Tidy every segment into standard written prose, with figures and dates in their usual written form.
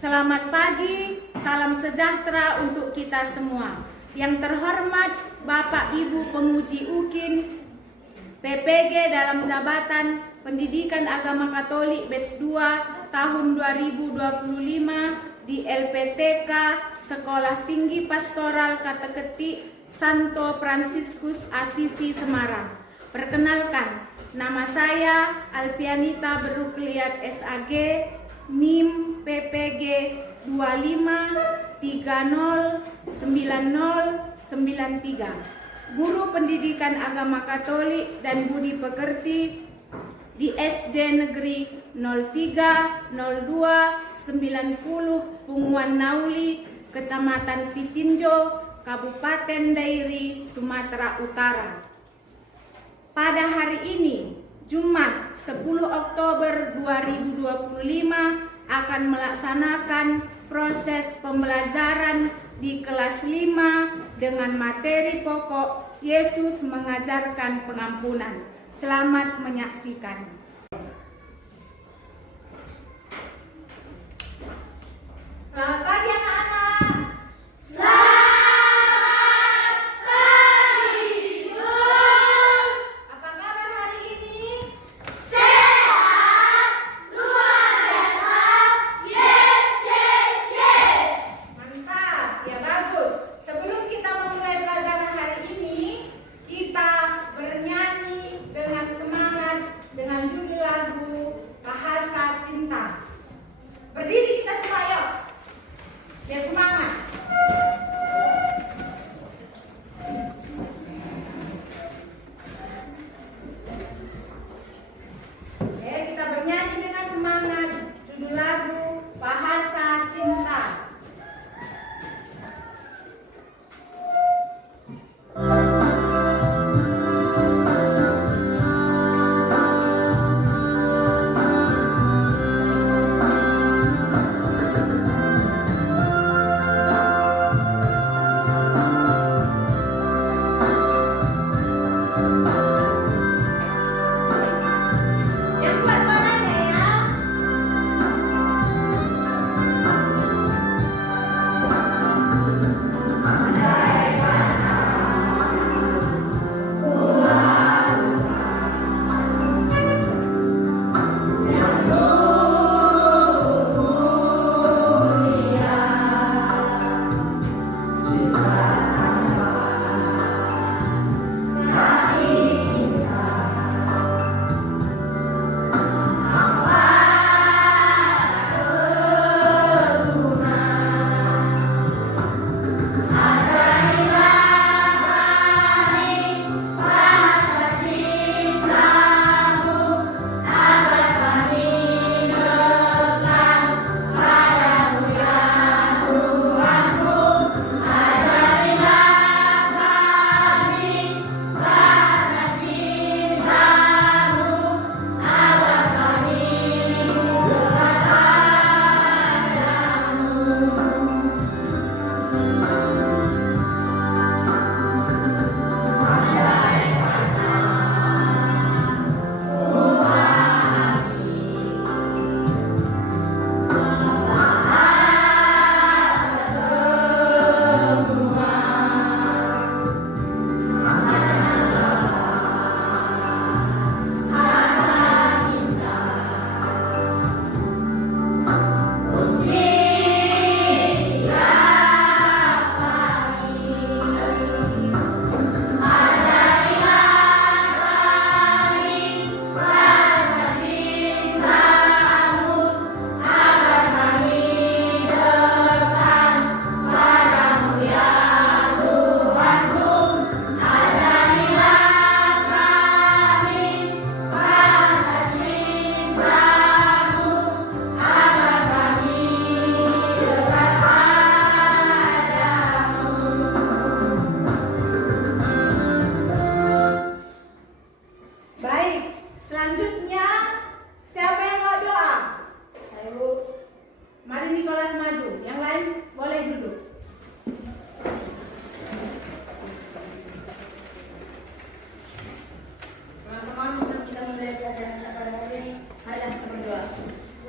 Selamat pagi, salam sejahtera untuk kita semua. Yang terhormat Bapak Ibu Penguji UKIN, PPG dalam jabatan Pendidikan Agama Katolik Batch 2 tahun 2025 di LPTK Sekolah Tinggi Pastoral Kateketi Santo Fransiskus Asisi Semarang. Perkenalkan, nama saya Alfianita Berukliat SAG, NIM PPG 25309093, Guru Pendidikan Agama Katolik dan Budi Pekerti di SD Negeri 0302 90 Punguan Nauli, Kecamatan Sitinjo, Kabupaten Dairi, Sumatera Utara. Pada hari ini, Jumat 10 Oktober 2025 akan melaksanakan proses pembelajaran di kelas 5 dengan materi pokok Yesus mengajarkan pengampunan. Selamat menyaksikan. Selamat pagi anak-anak. Berdiri kita semua, yuk. Biar semangat. Oke, kita bernyanyi dengan semangat. Judul lagu Bahasa Cinta.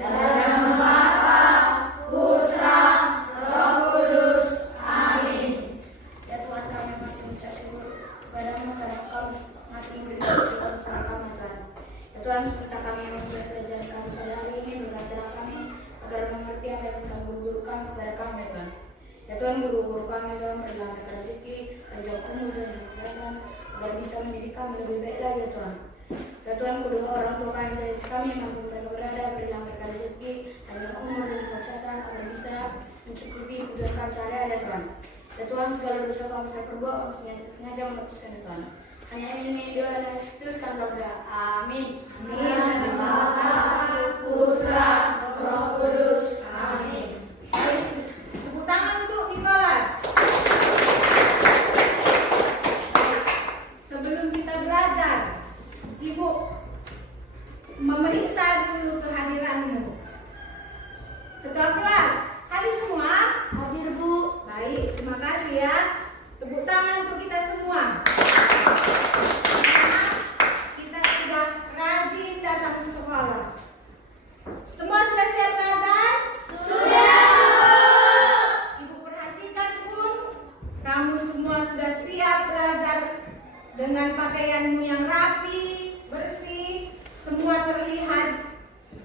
Dalam nama Bapa, Putra, guru-guru kami Tuhan, berilah mereka rezeki, panjang umur dan kesehatan, agar bisa mendidik kami lebih baik lagi ya Tuhan. Ya Tuhan, kedua orang tua kami dari kami mampu mereka berada, berilah mereka rezeki, panjang umur dan kesehatan, agar bisa mencukupi kebutuhan kami sehari-hari ya Tuhan. Ya Tuhan, segala dosa kami saya perbuat, kami sengaja menghapuskan ya Tuhan. Hanya ini doa dan Kristus tanpa berdoa. Amin. Amin. Bapa, Putra, Roh Kudus. Amin. Tepuk tangan untuk Nicholas. Sebelum kita belajar, Ibu memeriksa dulu kehadiranmu. Ketua kelas, hadir semua? Hadir Bu. Baik, terima kasih ya. Tepuk tangan untuk kita semua. Kita sudah rajin datang ke sekolah. Semua sudah siap belajar? Sudah. Ibu perhatikan pun, kamu semua sudah siap belajar dengan pakaianmu yang rapi, bersih, semua terlihat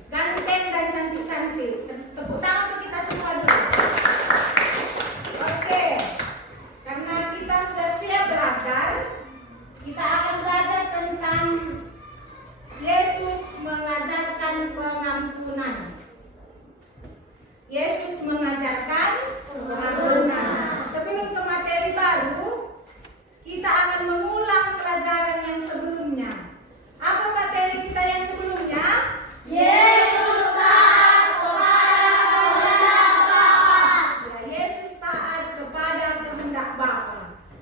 ganteng dan cantik-cantik. Tepuk tangan untuk kita semua dulu. Oke, karena kita sudah siap belajar, kita akan belajar tentang Yesus mengajarkan pengampunan. Yesus mengajarkan pengampunan. Sebelum ke materi baru, kita akan mengulang pelajaran yang sebelumnya. Apa materi kita yang sebelumnya? Yesus taat kepada kehendak Bapa. Ya, Yesus taat kepada kehendak Bapa.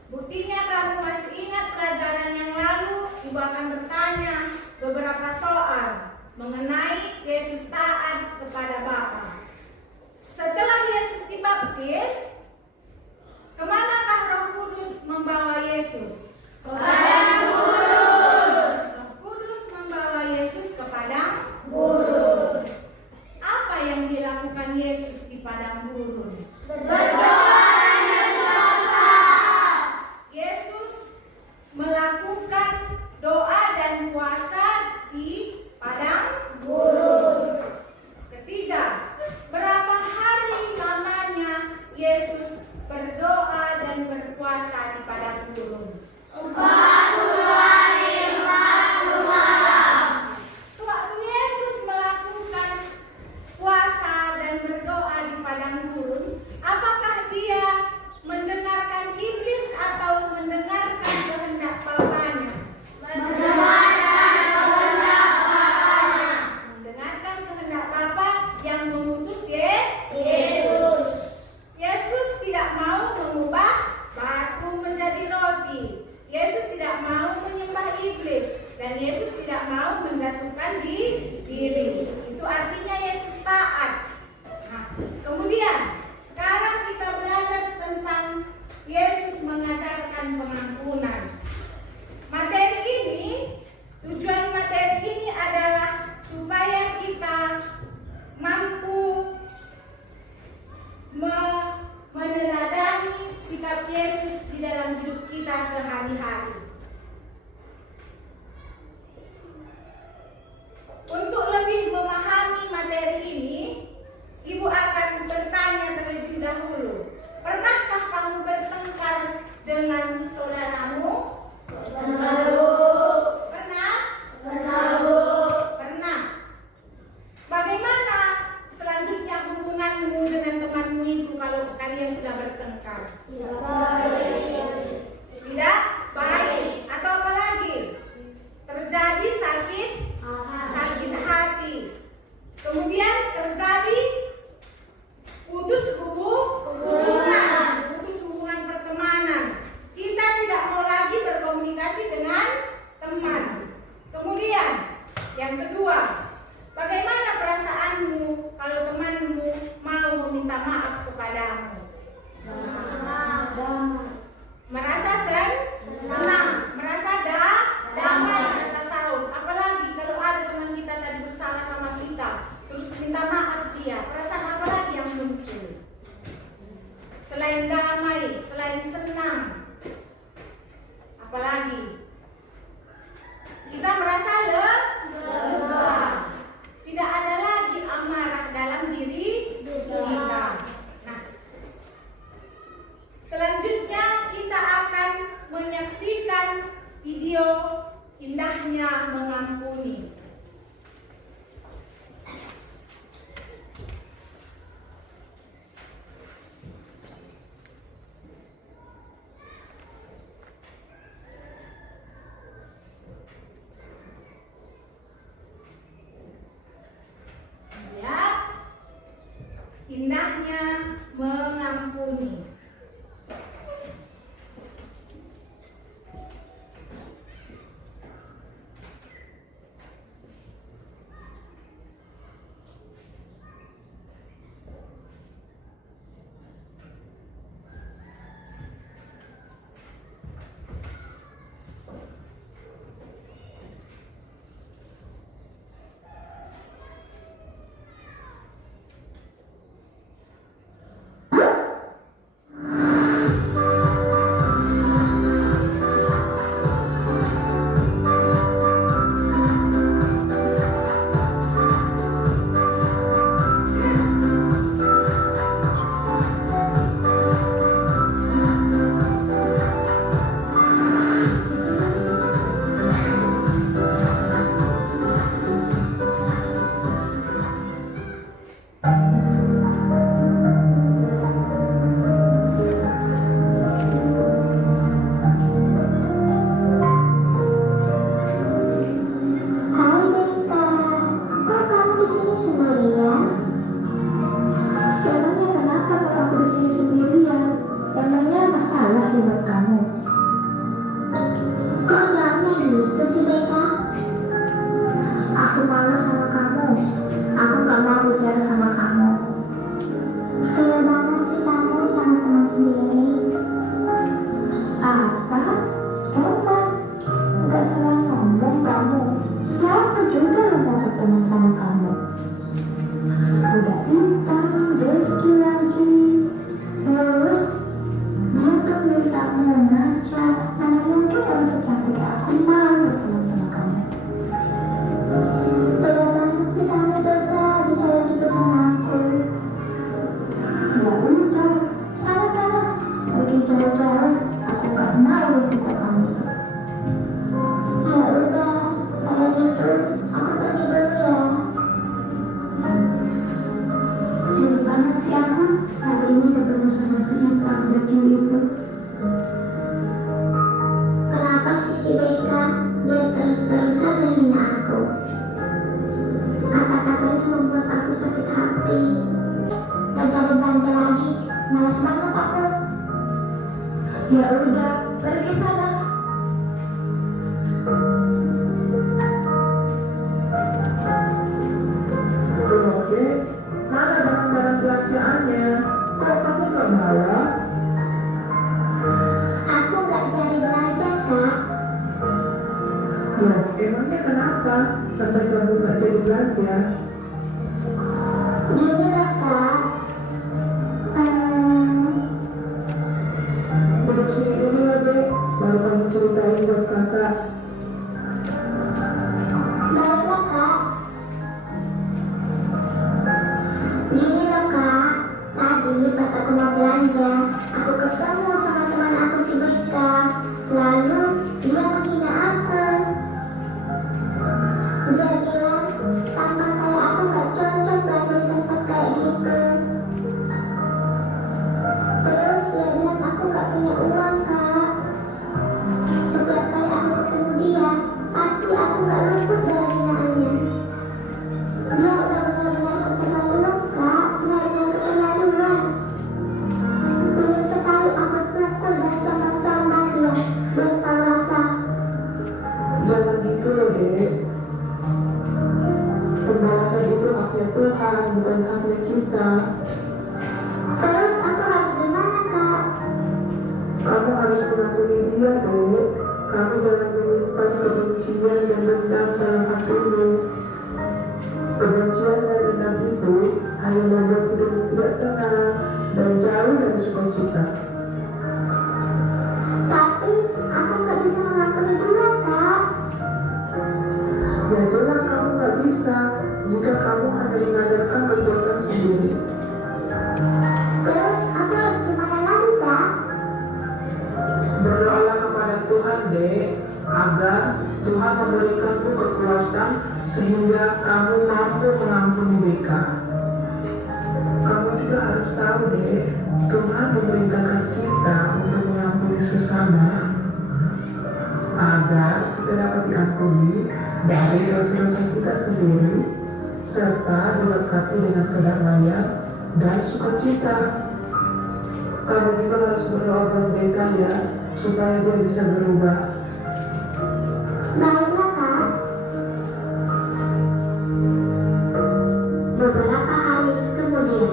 Buktinya kamu masih ingat pelajaran yang lalu, Ibu akan bertanya beberapa soal mengenai Yesus taat kepada Bapa. Setelah Yesus dibaptis, kemanakah Roh Kudus membawa Yesus? Ke padang gurun. Roh Kudus membawa Yesus ke padang. Gurun. Apa yang dilakukan Yesus di padang gurun? Berdoa dan puasa. Yesus melakukan doa dan puasa di padang Gurun. ketiga. Berapa hari lamanya Yesus berdoa dan berpuasa di padang gurun? 40 hari 40 malam. Sewaktu Yesus melakukan puasa dan berdoa di padang gurun, apakah dia mendengarkan iblis atau mendengarkan kehendak Bapanya? Mendengarkan kehendak Bapanya. Mendengarkan kehendak Bapa yang mengutus Yesus. Yesus tidak mau mengubah batu menjadi roti. Yesus tidak mau menyembah iblis dan Yesus tidak mau menjatuhkan diri. Itu artinya Yesus taat. Nah, kemudian sekarang kita belajar tentang Yesus mengajarkan pengampunan. Materi ini, tujuan materi ini adalah supaya kita mampu meneladani sikap Yesus di dalam hidup kita sehari-hari. Untuk lebih memahami materi ini, Ibu akan bertanya terlebih dahulu. Pernahkah kamu bertengkar dengan saudaramu? Pernah Bu. Pernah? Pernah Bu. Pernah. Bagaimana selanjutnya hubunganmu dengan temanmu itu kalau kalian sudah bertengkar? Tidak baik. Tidak baik. Atau apa lagi? Terjadi sakit hati. Kemudian terjadi putus hubungan pertemanan. Kita tidak mau lagi berkomunikasi dengan teman. Kemudian yang kedua, bagaimana perasaanmu kalau temanmu mau meminta maaf kepadamu? Damai. indahnya mengampuni. Ya udah, pergi sana. Oke, mana barang-barang belanjaannya? Kok kamu nggak bawa? Aku nggak jadi belanja, Kak. Loh, emangnya kenapa? Sampai kamu nggak jadi belanja? Gini lah, Kak. Duduk sini dulu ya, Dek. Baru kamu ceritain buat kakak. Baiklah, Kak. Gini loh, Kak. Tadi pas aku mau belanja, aku ketemu sama teman aku si Beka. Lalu dia menghina aku. Dia bilang, tampak kayak aku nggak cocok belanja di tempat kayak gitu. Terus dia bilang aku nggak punya uang, Kak. Setiap kali aku ketemu dia, pasti aku nggak luput dari hinaannya. Dia udah benar-benar yang keterlaluan, Kak. Benar-benar keterlaluan. Ingin sekali aku pukul dan combak-combak dia, biar tahu rasa. Jangan gitu loh, Dek. Pembalasan itu haknya Tuhan, bukan haknya kita. Terus aku harus gimana, Kak? Kamu harus mengampuni dia, Dek. Kamu jangan menyimpan kebencian dan dendam dalam hatimu. Kebencian dan dendam itu hanya membuat hidupmu tidak tenang dan jauh dari sukacita. Tapi aku nggak bisa mengampuni dia, Kak. Ya jelas kamu nggak bisa jika kamu hanya mengadakan perbuatan sendiri. Terus aku harus gimana lagi, Kak? Berdoalah kepada Tuhan, Dek, agar Tuhan memberikanmu kekuatan sehingga kamu mampu mengampuni mereka. Kamu juga harus tahu, Dek, Tuhan memerintahkan kita untuk mengampuni sesama agar kita dapat diampuni dari dosa-dosa kita sendiri serta diberkati dengan kedamaian dan sukacita. Kamu juga harus berdoa buat Beka ya, supaya dia bisa berubah. Baiklah kak. Beberapa hari kemudian.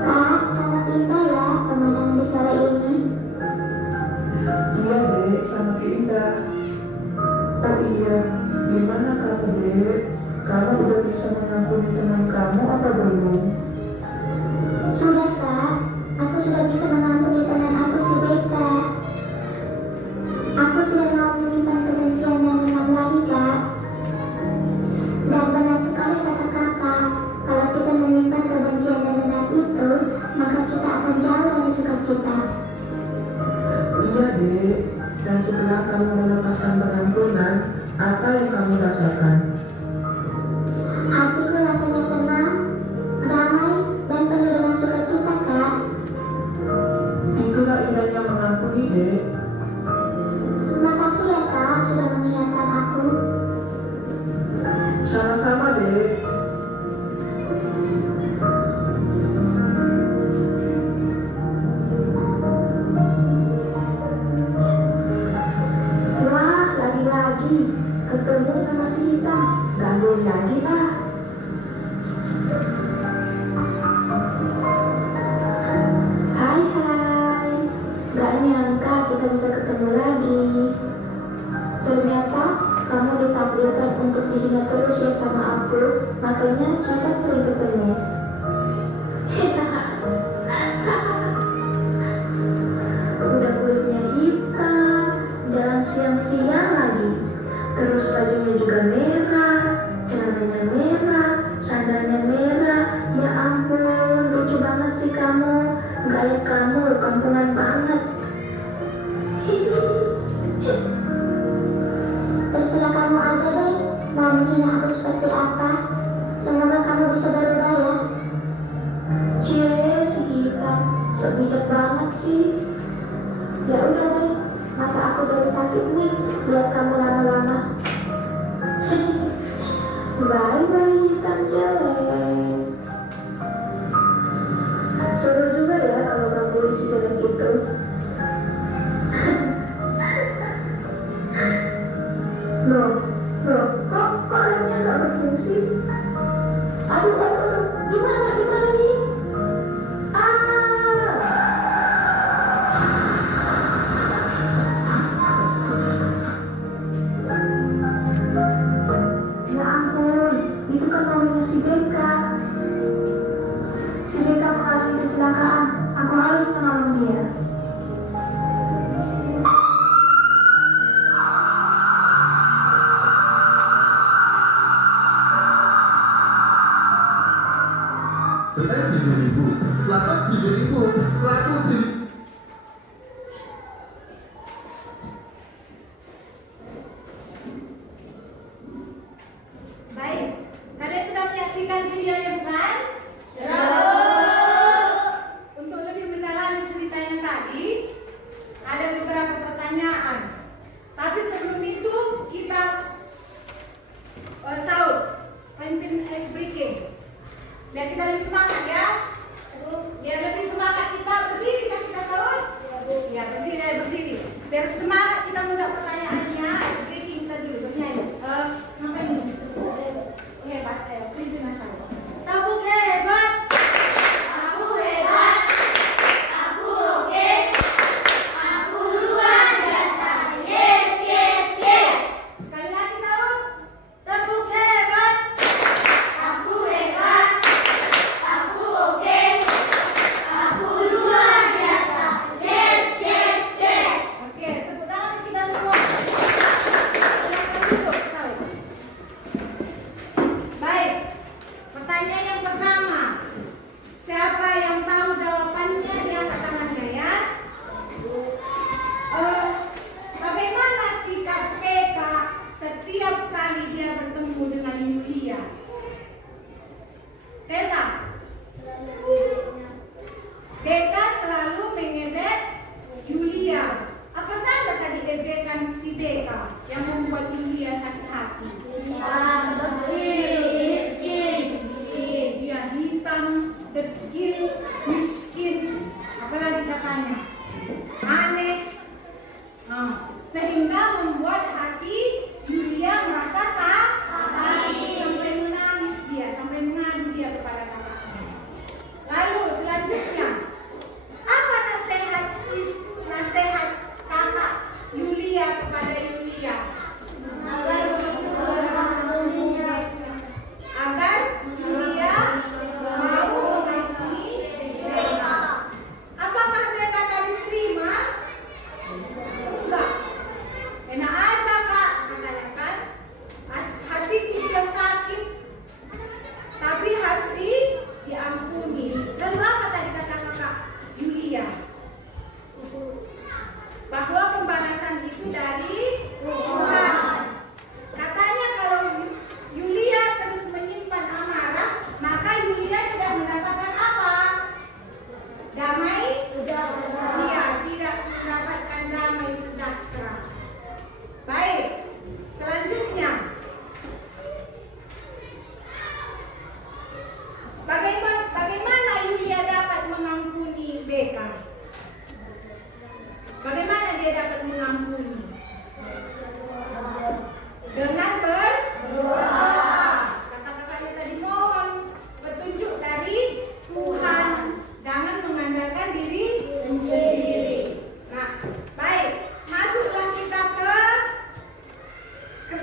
Kak, sangat indah ya pemandangan di sore ini. Iya dek, sangat indah. Oh iya, gimana kamu dek? Kamu udah bisa mengampuni teman kamu apa belum? Sudah kak, aku sudah bisa mengampuni teman aku si Beka. Aku tidak mau menyimpan kebencian yang menang lagi kak. Dan benar sekali kata kakak, kalau kita menyimpan kebencian dan dendam itu, maka kita akan jauh dari sukacita. Iya dek, dan setelah kamu melepaskan pengampunan, apa yang kamu rasakan? Hatiku rasanya tenang, damai, dan penuh dengan sukacita kak. Itulah indahnya mengampuni dek. Makasih ya kak sudah mengingatkan aku. Sama-sama dek. Wah, lagi-lagi ketemu sama si Rita, gangguin lagi lah. Hai, gak nyangka kita bisa ketemu lagi. Ternyata kamu ditakdirkan untuk dihina terus ya sama aku, makanya kita sering ketemu. Udah kulitnya hitam, jalan siang-siang lagi. Terus bajunya juga merah, celananya merah, sandalnya merah. Ya ampun, lucu banget sih kamu. Gaya kamu kampungan banget. Terserah kamu aja deh, mau menghina aku seperti apa. Semoga kamu bisa berubah ya. Cie, si Gita, sok bijak banget sih. Ya udah deh, mata aku jadi sakit nih, lihat kamu lama-lama. Bye-bye, hitam jelek. Seru juga ya kalau kamu si jelek itu. Loh, kok remnya nggak berfungsi? Aduh, gimana nih? Ya ampun, itu kan mobilnya si Beka. Si Beka mengalami kecelakaan. Aku harus menolong dia. Senin 7.000, Selasa 7.000, Rabu 7.000. Baik, kalian sudah menyaksikan videonya bukan? Untuk lebih mendalami ceritanya tadi, ada beberapa pertanyaan. Tapi sebelum itu kita sahur, pimpin ice breaking. Biar kita lebih semangat ya. Biar lebih semangat kita berdiri kaki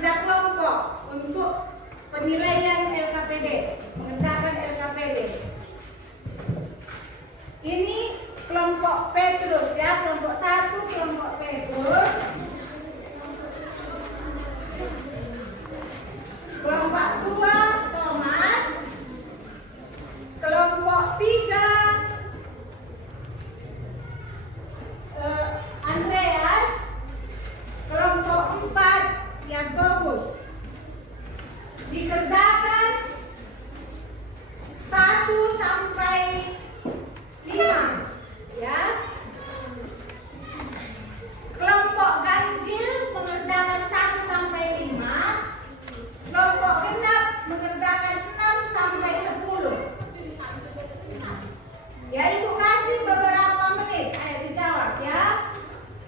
kerja kelompok untuk penilaian LKPD, mengerjakan LKPD. Ini kelompok Petrus ya, kelompok 1 kelompok Petrus. Kelompok 2 Thomas. Kelompok 3 Andreas. Kelompok 4 Yakobus. Dikerjakan 1 sampai 5 ya. Kelompok ganjil mengerjakan 1 sampai 5. Kelompok genap mengerjakan 6 sampai 10. Ya, Ibu kasih beberapa menit. Ayo dijawab ya.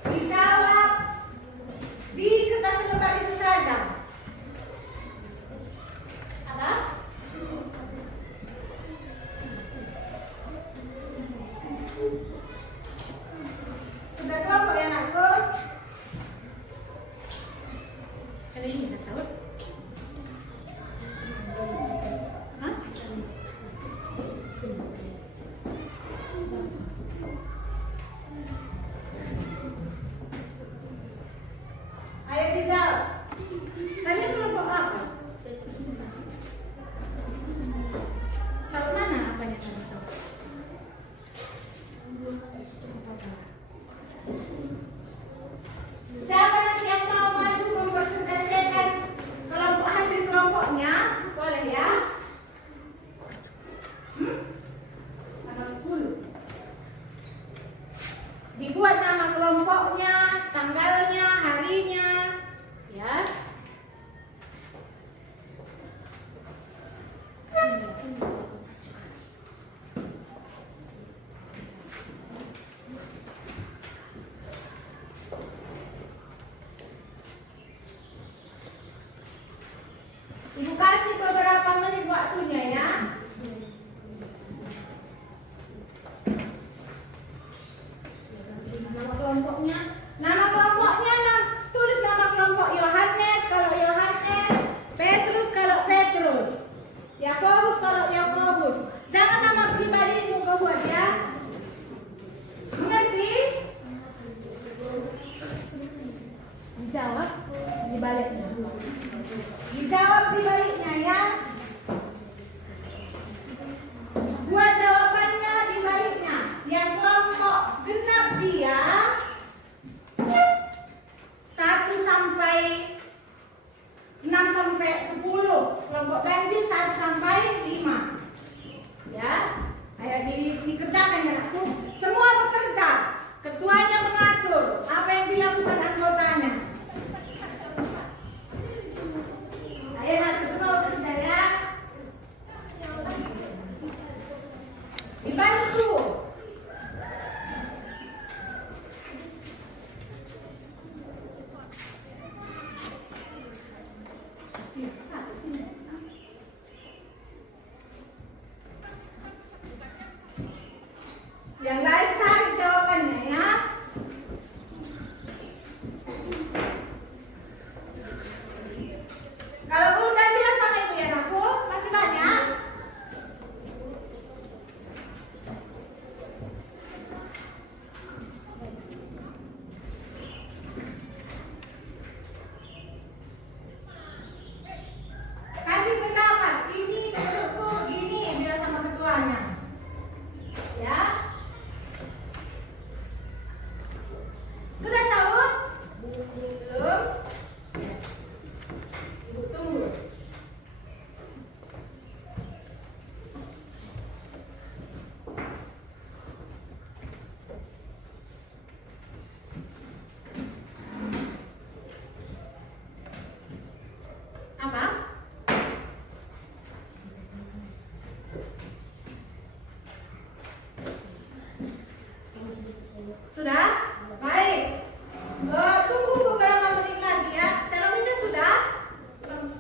Dijawab di kertas lembar itu saja. Ada? Sudah kelompok ya anakku? Kali ini ada sahut? Hah? Ayo dijawab. Kalian kelompok apa? Sahut mana apanya kalian sahut? Siapa nanti yang mau maju mempresentasikan kelompok hasil kelompoknya? Boleh ya? Tanggal 10. Dibuat nama kelompoknya, tanggalnya, harinya, ya. Ibu kasih beberapa menit waktunya ya. Nama kelompoknya tulis nama kelompok. Yohanes kalau Yohanes, Petrus kalau Petrus, Yakobus kalau Yakobus. Jangan nama pribadimu kau buat ya. Mengerti? Dijawab di baliknya. Dijawab di baliknya ya. Buat jawabannya di baliknya. Yang kelompok genap dia 1 sampai 6 sampai 10. Kelompok ganjil 1 sampai 5. Ya. Ayo dikerjakan ya anakku. Semua bekerja. Ketuanya mengatur apa yang dilakukan anggotanya. Ayo anakku semua bekerja ya. Dibantu. Yang lain cari jawabannya ya. Kalau udah bilang sama ibu ya anakku, masih banyak. Kasih pendapat, ini menurutku gini bilang sama ketuanya. Ya. Sudah sahur? Belum? Ibu tunggu. Apa? Sudah? Baik. Tunggu beberapa menit lagi ya. Serumnya sudah? Belum.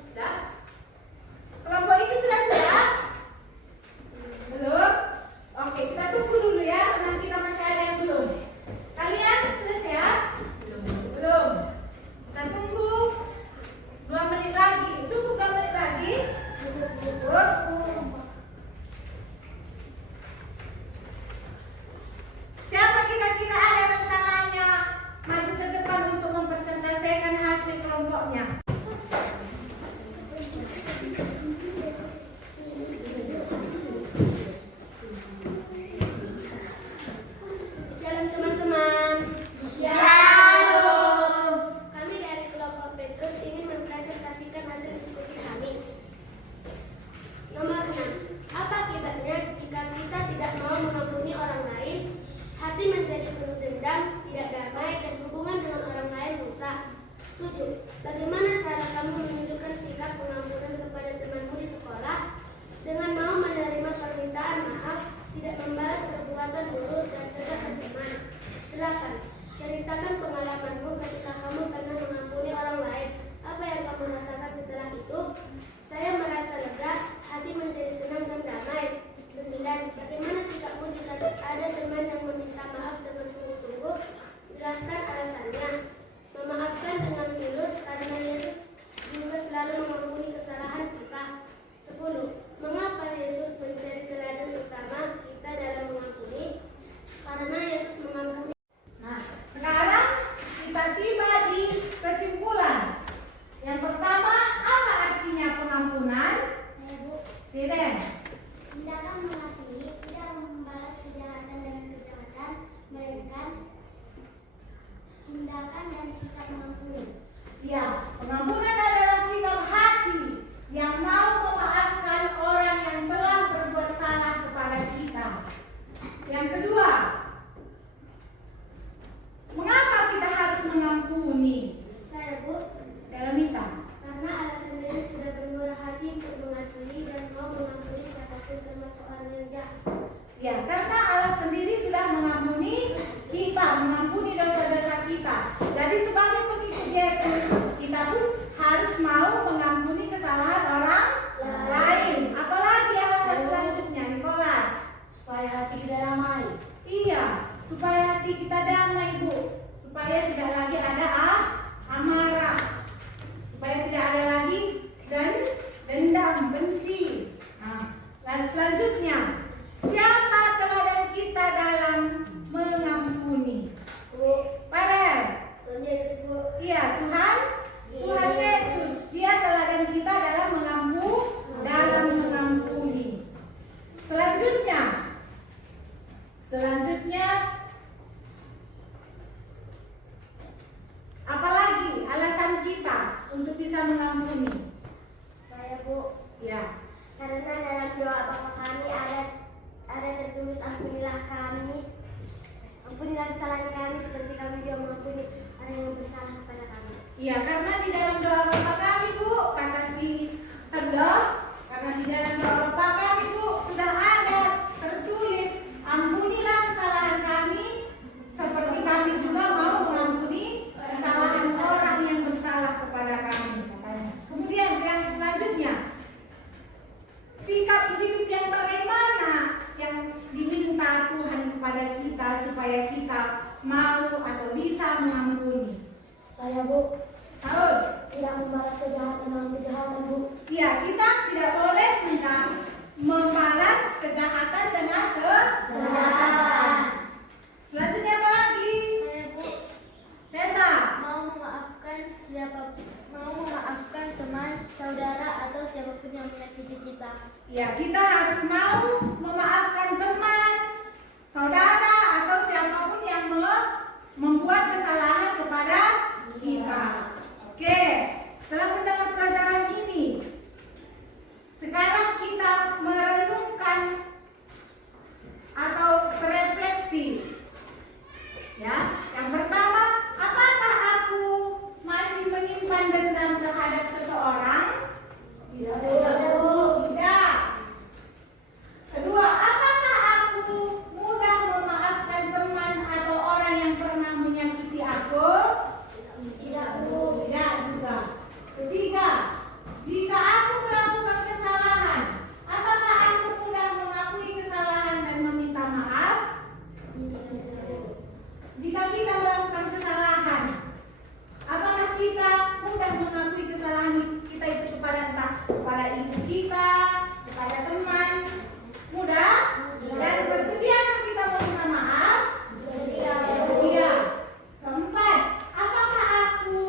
kejahatan dalam kejahatan, Bu. Ya, kita tidak boleh membalas kejahatan dengan kejahatan. Selanjutnya apa lagi? Saya, Bu, Tessa. mau memaafkan teman, saudara atau siapapun yang menyakiti kita. Ya, kita harus mau memaafkan teman, saudara, atau siapapun yang membuat kesalahan kepada kita. Oke, setelah mendengar pelajaran ini, sekarang kita merenungkan atau berefleksi. Ya, yang pertama, apakah aku masih menyimpan dendam terhadap seseorang? Tidak, Bu. Tidak. Kedua, apakah aku mudah memaafkan teman atau orang yang pernah menyakiti aku? Tidak, Bu. Tidak juga. Ketiga, jika aku melakukan kesalahan, apakah aku mudah mengakui kesalahan dan meminta maaf? Jika kita melakukan kesalahan, apakah kita mudah mengakui kesalahan kita itu kepada ibu kita, kepada teman? Mudah? Dan bersediakah kita meminta maaf? Iya. Keempat, apakah aku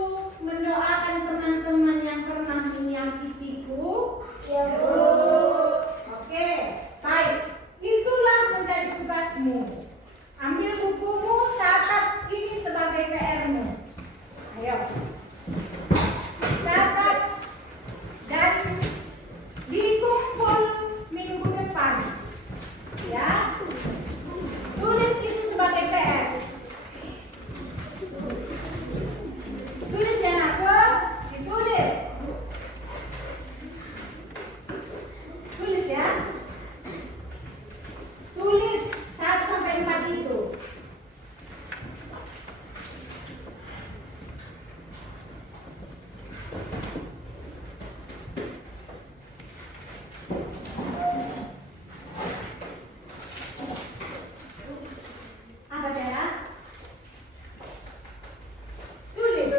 mendoakan teman-teman yang pernah menyakitiku? Ya, Bu. Oke, baik. Itulah menjadi tugasmu. Ambil bukumu, catat ini sebagai PR-mu. Ayo. Catat dan dikumpul minggu depan. Ya. Tulis itu sebagai PR. Tulis ya, nakku. Ditulis. Tulis ya. Tulis 1 sampai 4 itu. Apa ya? Tulis.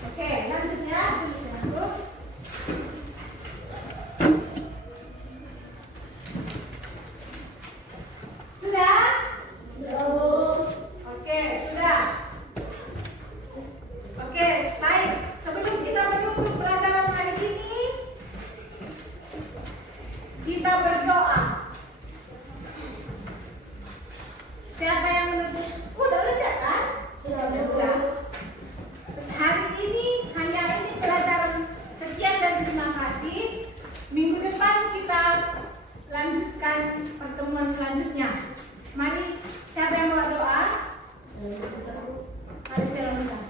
Oke, lanjut ya. Tulis ya, Bu. Sudah? Sudah, Bu. Oke, sudah. Oke, baik. Sebelum kita menutup pelajaran hari ini, kita berdoa. Siapa yang menutup? Udah siap kan? Sudah, Bu. Sudah. Hari ini hanya ini pelajaran. Sekian dan terima kasih. Minggu depan kita lanjutkan pertemuan selanjutnya. Mari, siapa yang mau doa? Mari silakan.